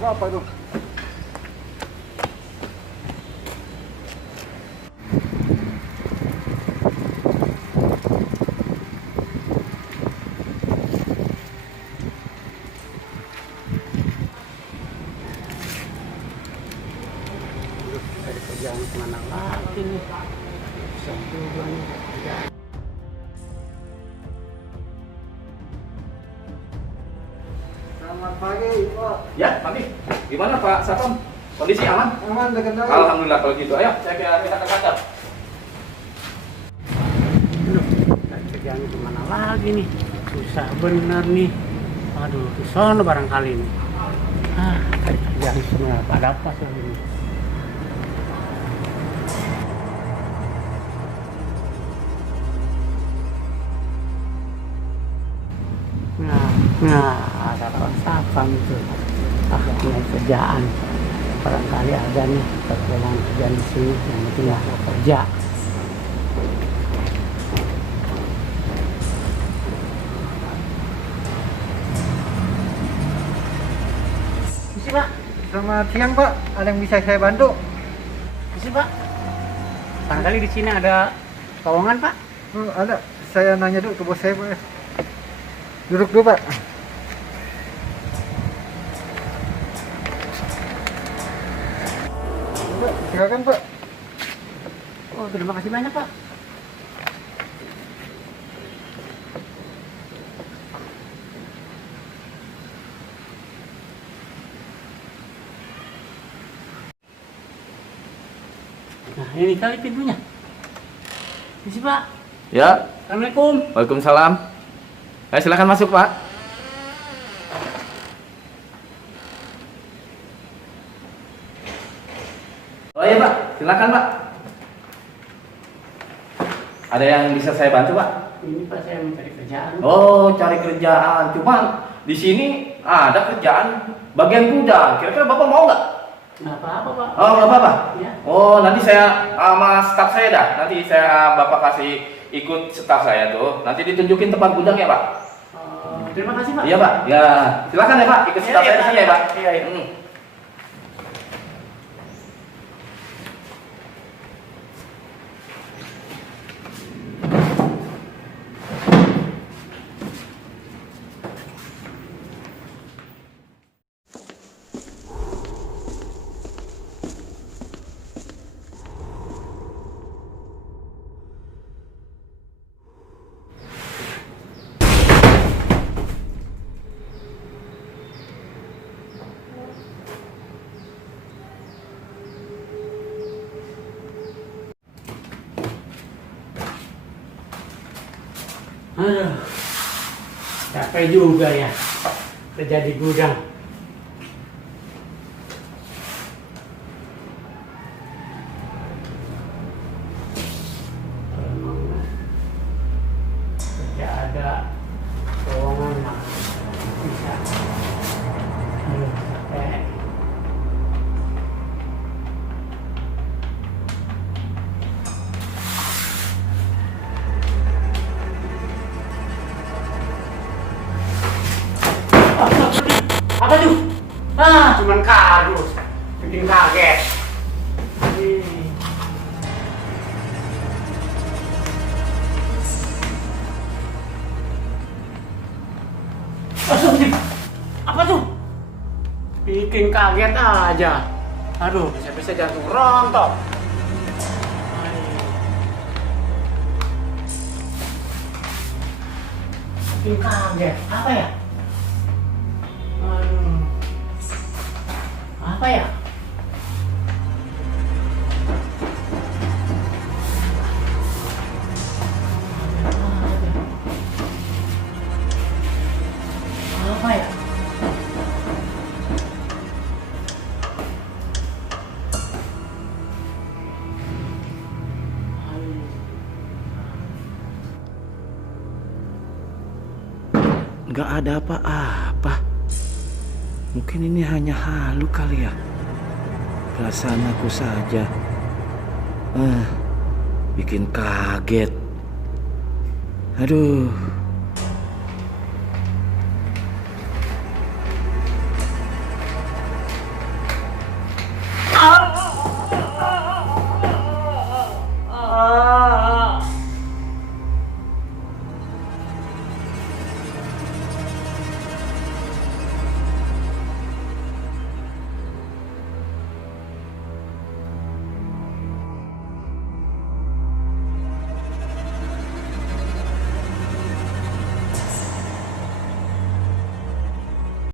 apa tuh? Ada kerjaan kemana lagi nih? Satu dua nih kerjaan. Selamat pagi, Pak. Ya, pagi. Gimana Pak Satpam? Kondisi aman? Aman, terkendali. Alhamdulillah kalau gitu. Ayo, saya kita ke kantor. Aduh, ada kerjaan kemana lagi nih? Susah bener nih. Aduh, di sono barangkali nih. Ada kerjaan semua. Ada apa sih ini? Nah, ada Pak Satpam itu. Punya kerjaan. Barangkali ada nih kerjaan di sini yang penting mau kerja. Misi Pak, Selamat siang, Pak. Ada yang bisa saya bantu? misi Pak. Barangkali di sini ada lowongan Pak. Ada. Saya nanya dulu ke bos saya, Pak. Duduk dulu, Pak. Pak, silakan, Pak. Oh, terima kasih banyak Pak. Nah, ini kali pintunya. Misi Pak. Ya, Assalamualaikum. Waalaikumsalam. Ayo silakan masuk Pak. Oh iya Pak, silakan Pak. Ada yang bisa saya bantu Pak? Ini Pak, saya mencari kerjaan. Oh, cari kerjaan. Cuman di sini ada kerjaan bagian gudang. Kira-kira Bapak mau nggak? Nggak apa-apa Pak. Oh, nggak apa-apa. Ya. Oh, nanti saya sama staf saya dah. Nanti saya Bapak kasih ikut staf saya tuh. Nanti ditunjukin tempat gudang ya Pak. Terima kasih Pak. Iya Pak. Ya, silakan ya Pak. Ikut staf saya di sini ya Pak. Iya, iya. Aduh, capek juga ya kerja di gudang. Kerja ada lowongan mah bisa. Aduh, capek. Apa tuh? Cuman kardus. Bikin kaget. Astagfirullah. Apa tuh? Bikin kaget aja. Aduh, bisa-bisa jantung rontok. Bikin kaget. Apa ya? Aduh. Apa ya? Apa ya? Nggak ada apa-apa. Mungkin ini hanya halu kali ya. Perasaan aku saja. Bikin kaget. Aduh.